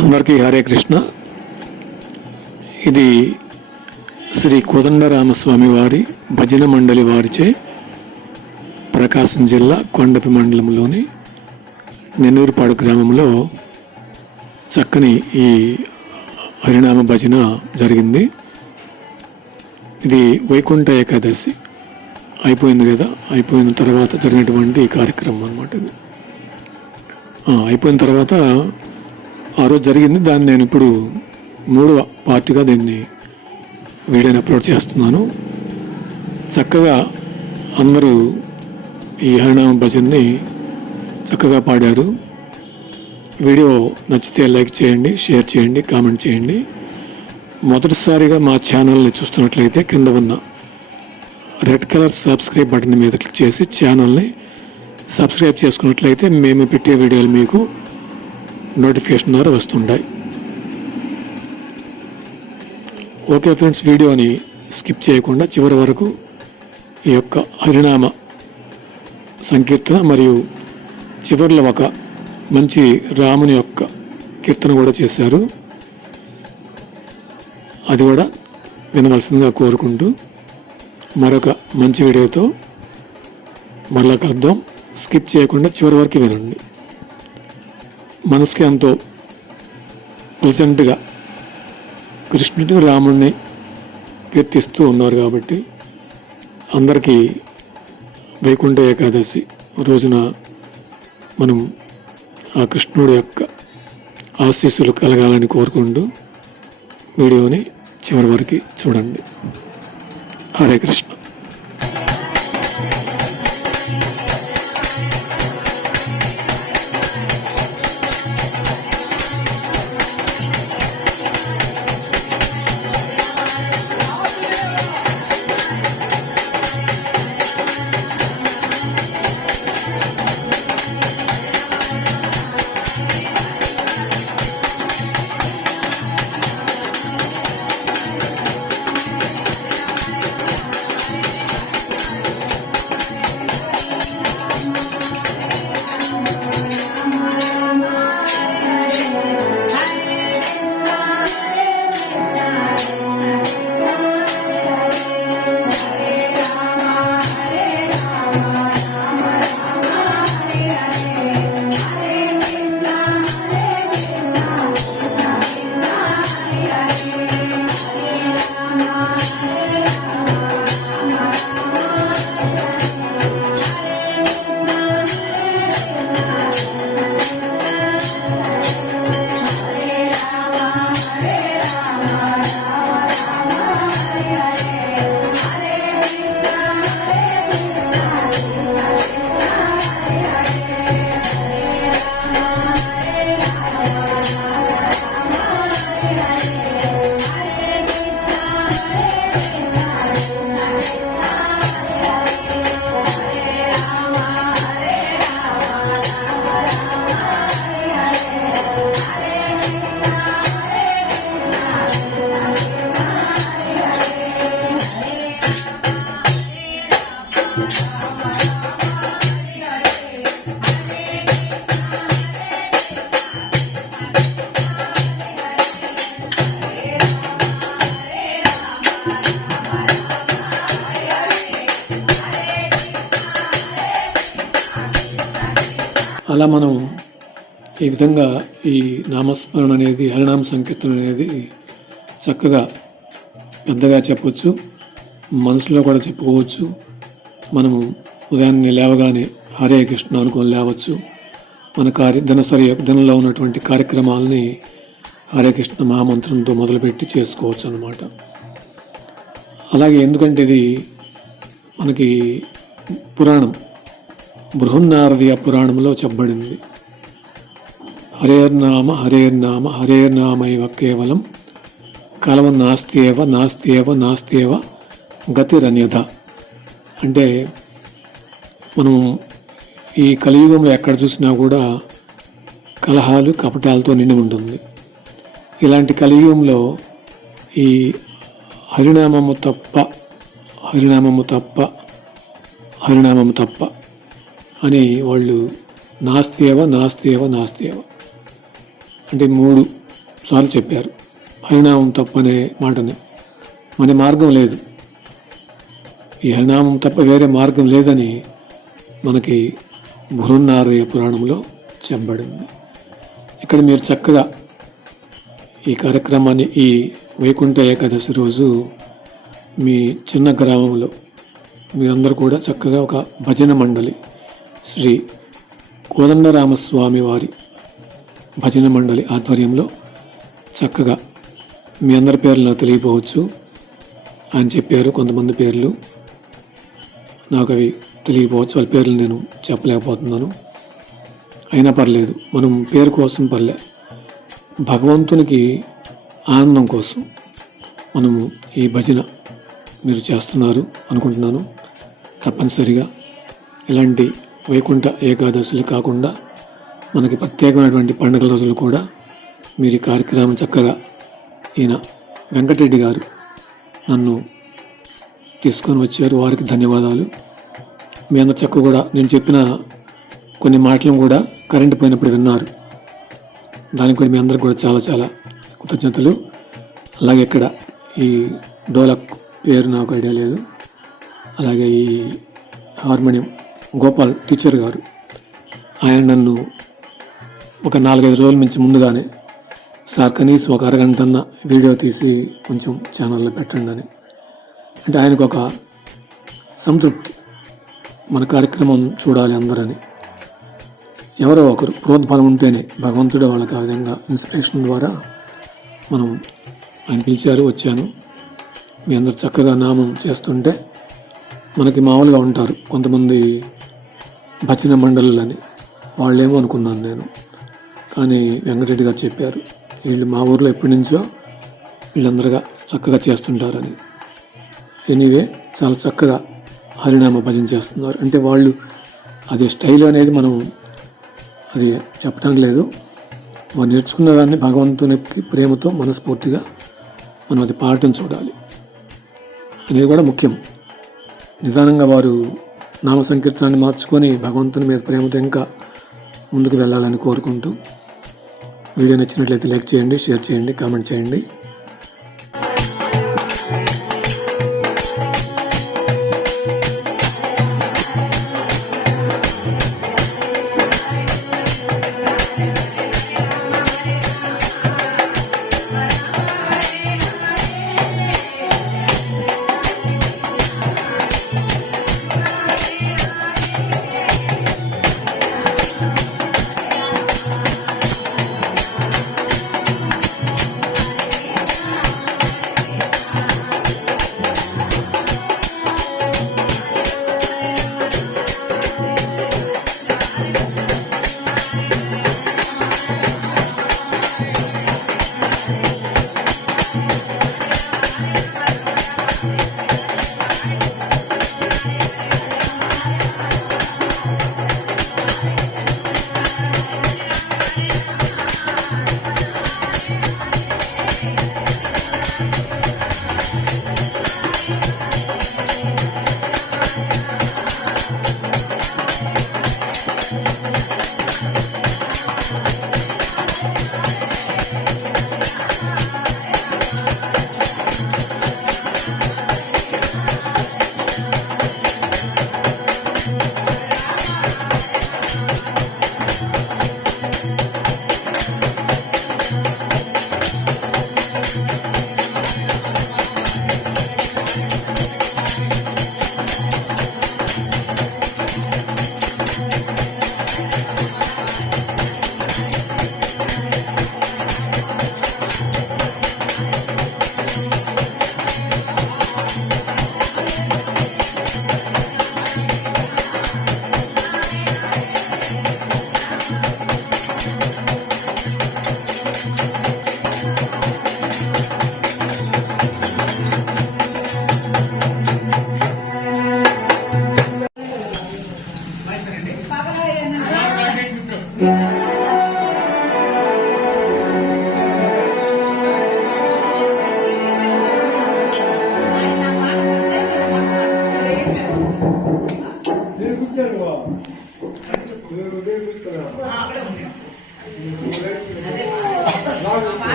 అందరికీ హరే కృష్ణ. ఇది శ్రీ కోదండరామస్వామి వారి భజన మండలి వారిచే ప్రకాశం జిల్లా కొండపి మండలంలోని నెన్నూరుపాడు గ్రామంలో చక్కని ఈ హరినామ భజన జరిగింది. ఇది వైకుంఠ ఏకాదశి అయిపోయింది కదా, అయిపోయిన తర్వాత జరిగినటువంటి కార్యక్రమం అన్నమాట. ఇది అయిపోయిన తర్వాత ఆ రోజు జరిగింది. దాన్ని నేను ఇప్పుడు 3వ పార్ట్గా దీన్ని వీడియోని అప్లోడ్ చేస్తున్నాను. చక్కగా అందరూ ఈ హరినామ భజన్ని చక్కగా పాడారు. వీడియో నచ్చితే లైక్ చేయండి, షేర్ చేయండి, కామెంట్ చేయండి. మొదటిసారిగా మా ఛానల్ని చూస్తున్నట్లయితే కింద ఉన్న రెడ్ కలర్ సబ్స్క్రైబ్ బటన్ మీద క్లిక్ చేసి ఛానల్ని సబ్స్క్రైబ్ చేసుకున్నట్లయితే మేము పెట్టే వీడియోలు మీకు నోటిఫికేషన్ ద్వారా వస్తుంటాయి. ఓకే ఫ్రెండ్స్, వీడియోని స్కిప్ చేయకుండా చివరి వరకు ఈ యొక్క హరినామ సంకీర్తన మరియు చివరిలో ఒక మంచి రాముని యొక్క కీర్తన కూడా చేశారు. అది కూడా వినవలసిందిగా కోరుకుంటూ మరొక మంచి వీడియోతో మరలా కలుద్దాం. స్కిప్ చేయకుండా చివరి వరకు వినండి. మనసుకి ఎంతో ప్లెజెంట్గా కృష్ణుడు రాముడిని కీర్తిస్తూ ఉన్నారు కాబట్టి అందరికీ వైకుంఠ ఏకాదశి రోజున మనం ఆ కృష్ణుడి యొక్క ఆశీస్సులు కలగాలని కోరుకుంటూ వీడియోని చివరి వరకు చూడండి. హరే కృష్ణ. అలా మనం ఈ విధంగా ఈ నామస్మరణ అనేది, హరినామ సంకీర్తన అనేది చక్కగా పెద్దగా చెప్పవచ్చు, మనసులో కూడా చెప్పుకోవచ్చు. మనము ఉదయాన్నే లేవగానే హరే కృష్ణ అనుకొని లేవచ్చు. మన దినంలో ఉన్నటువంటి కార్యక్రమాలని హరే కృష్ణ మహామంత్రంతో మొదలుపెట్టి చేసుకోవచ్చు అన్నమాట. అలాగే ఎందుకంటే ఇది మనకి పురాణం, బృహన్నారదీయ పురాణంలో చెప్పబడింది. హరేర్నామ హరేర్నామ హరేర్నామైవ కేవలం కలవ నాస్త్యేవ నాస్త్యేవ నాస్త్యేవ గతిరన్యథ. అంటే మనం ఈ కలియుగంలో ఎక్కడ చూసినా కూడా కలహాలు కపటాలతో నిండి ఉంటుంది. ఇలాంటి కలియుగంలో ఈ హరినామము తప్ప హరినామము తప్ప హరినామము తప్ప అని వాళ్ళు నాస్త్యేవ నాస్త్యేవ నాస్త్యేవ అంటే 3 సార్లు చెప్పారు హరినామం తప్పనే మాటని. మన మార్గం లేదు, ఈ హరినామం తప్ప వేరే మార్గం లేదని మనకి బృహన్నారయ పురాణంలో చెప్పబడింది. ఇక్కడ మీరు చక్కగా ఈ కార్యక్రమాన్ని ఈ వైకుంఠ ఏకాదశి రోజు మీ చిన్న గ్రామంలో మీరందరూ కూడా చక్కగా ఒక భజన మండలి, శ్రీ కోదండరామస్వామి వారి భజన మండలి ఆధ్వర్యంలో చక్కగా మీ అందరి పేర్లు నాకు తెలియపోవచ్చు. ఆయన చెప్పారు కొంతమంది పేర్లు, నాకు అవి తెలియకపోవచ్చు, వాళ్ళ పేర్లు నేను చెప్పలేకపోతున్నాను. అయినా పర్లేదు, మనం పేరు కోసం పర్లే, భగవంతునికి ఆనందం కోసం మనము ఈ భజన మీరు చేస్తున్నారు అనుకుంటున్నాను. తప్పనిసరిగా ఇలాంటి వైకుంఠ ఏకాదశులు కాకుండా మనకి ప్రత్యేకమైనటువంటి పండుగల రోజులు కూడా మీరు ఈ కార్యక్రమం చక్కగా ఈయన వెంకటరెడ్డి గారు నన్ను తీసుకొని వచ్చారు, వారికి ధన్యవాదాలు. మీ అందరి చక్క కూడా నేను చెప్పిన కొన్ని మాటలను కూడా కరెంటు పోయినప్పుడు విన్నారు, దానికి కూడా మీ అందరికి కూడా చాలా చాలా కృతజ్ఞతలు. అలాగే ఇక్కడ ఈ డోలక్ పేరు నాకు ఐడియా లేదు, అలాగే ఈ హార్మోనియం గోపాల్ టీచర్ గారు, ఆయన నన్ను ఒక 4-5 రోజుల నుంచి ముందుగానే సార్ కనీసం ఒక అరగంటన్న వీడియో తీసి కొంచెం ఛానల్లో పెట్టండి అని. అంటే ఆయనకు ఒక సంతృప్తి, మన కార్యక్రమం చూడాలి అందరని. ఎవరో ఒకరు ప్రోద్బలం ఉంటేనే భగవంతుడు వాళ్ళకి ఆ విధంగా ఇన్స్పిరేషన్ ద్వారా మనం ఆయన పిలిచారు, వచ్చాను. మీ అందరు చక్కగా నామం చేస్తుంటే మనకి మామూలుగా ఉంటారు కొంతమంది భజన మండళ్ళని, వాళ్ళేమో అనుకున్నాను నేను. కానీ వెంకటరెడ్డి గారు చెప్పారు వీళ్ళు మా ఊర్లో ఎప్పటి నుంచో వీళ్ళందరుగా చక్కగా చేస్తుంటారని. ఎనీవే చాలా చక్కగా హరినామ భజన చేస్తున్నారు. అంటే వాళ్ళు అది స్టైల్ అనేది మనం అది చెప్పడానికి లేదు, వాళ్ళు నేర్చుకున్న దాన్ని భగవంతునికి ప్రేమతో మనస్ఫూర్తిగా మనం అది పాడటం చూడాలి అనేది కూడా ముఖ్యం. నిదానంగా వారు నామ సంకీర్తనాన్ని మార్చుకొని భగవంతుని మీద ప్రేమతో ఇంకా ముందుకు వెళ్ళాలని కోరుకుంటూ, వీడియో నచ్చినట్లయితే లైక్ చేయండి, షేర్ చేయండి, కామెంట్ చేయండి.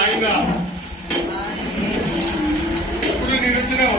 అయిందా ఇప్పుడు నేను వచ్చినావు